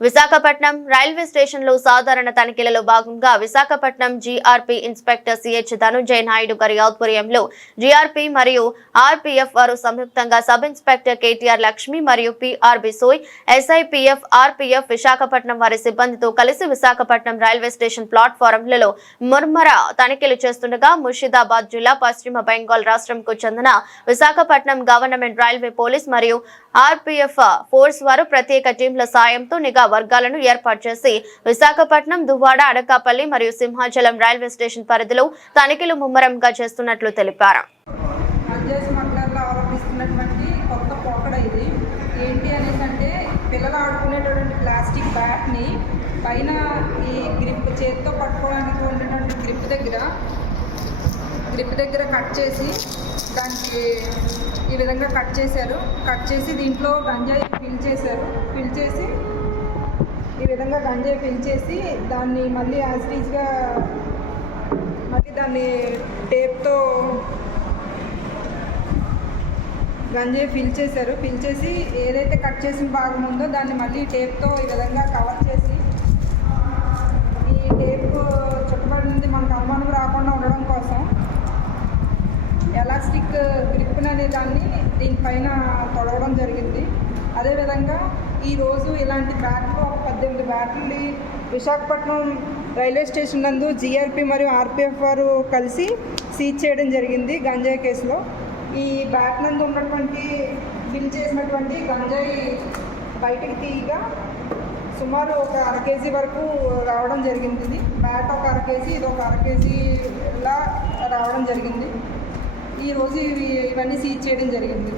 Visakhapatnam railway స్టేషన్లో సాధారణ తనిఖీలలో భాగంగా Visakhapatnam GRP inspector CH Dhanunjaya Naidu గారి ఆధ్వర్యంలో జీఆర్పీ మరియు ఆర్పీఎఫ్ వారు సంయుక్తంగా సబ్ ఇన్స్పెక్టర్ కేటీఆర్ లక్ష్మి మరియు పిఆర్బి సోయ్ ఎస్ఐపిఎఫ్ ఆర్పీఎఫ్ విశాఖపట్నం వారి సిబ్బందితో కలిసి విశాఖపట్నం రైల్వే స్టేషన్ ప్లాట్ఫారంలలో ముర్మర తనిఖీలు చేస్తుండగా ముర్షిదాబాద్ జిల్లా పశ్చిమ బెంగాల్ రాష్ట్రంకు చెందిన విశాఖపట్నం గవర్నమెంట్ రైల్వే పోలీస్ మరియు ఆర్పీఎఫ్ ఫోర్స్ వారు ప్రత్యేక టీంల సాయంతో నిఘా వర్గాలను ఏర్పాటు చేసి విశాఖపట్నం దువ్వాడ అడకాపల్లి మరియు సింహాచలం రైల్వే స్టేషన్ పరిధిలో తనిఖీలు ముమ్మరంగా చేస్తున్నట్లు తెలిపారు. పిల్లలు ఆడుకునేటువంటి ప్లాస్టిక్ బ్యాట్ని పైన ఈ గ్రిప్ చేతితో పట్టుకోవడానికి ఉండేటువంటి గ్రిప్ దగ్గర కట్ చేసి దానికి ఈ విధంగా కట్ చేసి దీంట్లో గంజాయి ఫిల్ చేసి ఈ విధంగా గంజాయి ఫిల్ చేసి దాన్ని మళ్ళీ యాజిటీజ్గా మళ్ళీ దాన్ని టేప్తో గంజాయి ఫిల్ చేసి ఏదైతే కట్ చేసిన భాగం ఉందో దాన్ని మళ్ళీ టేప్తో ఈ విధంగా కవర్ చేసి ఈ టేప్ చుట్టబడి నుండి మనకు అనుమానం రాకుండా ఉండడం కోసం ఎలాస్టిక్ గ్రిప్ అనే దాన్ని దీనిపైన తొడవడం జరిగింది. అదేవిధంగా ఈరోజు ఇలాంటి బ్యాట్లు 18 బ్యాట్లు విశాఖపట్నం రైల్వే స్టేషన్ నందు జీఆర్పీ మరియు ఆర్పీఎఫ్ వారు కలిసి సీజ్ చేయడం జరిగింది గంజాయి కేసులో. ఈ బ్యాట్ నందు ఉన్నటువంటి ఫిల్ చేసినటువంటి గంజాయి బయటకు తీయగా సుమారు ఒక 1/2 కేజీ వరకు రావడం జరిగింది. ఇది బ్యాట్ ఒక 1/2 కేజీ, ఇది ఒక 1/2 కేజీలా రావడం జరిగింది. ఈరోజు ఇవన్నీ సీజ్ చేయడం జరిగింది.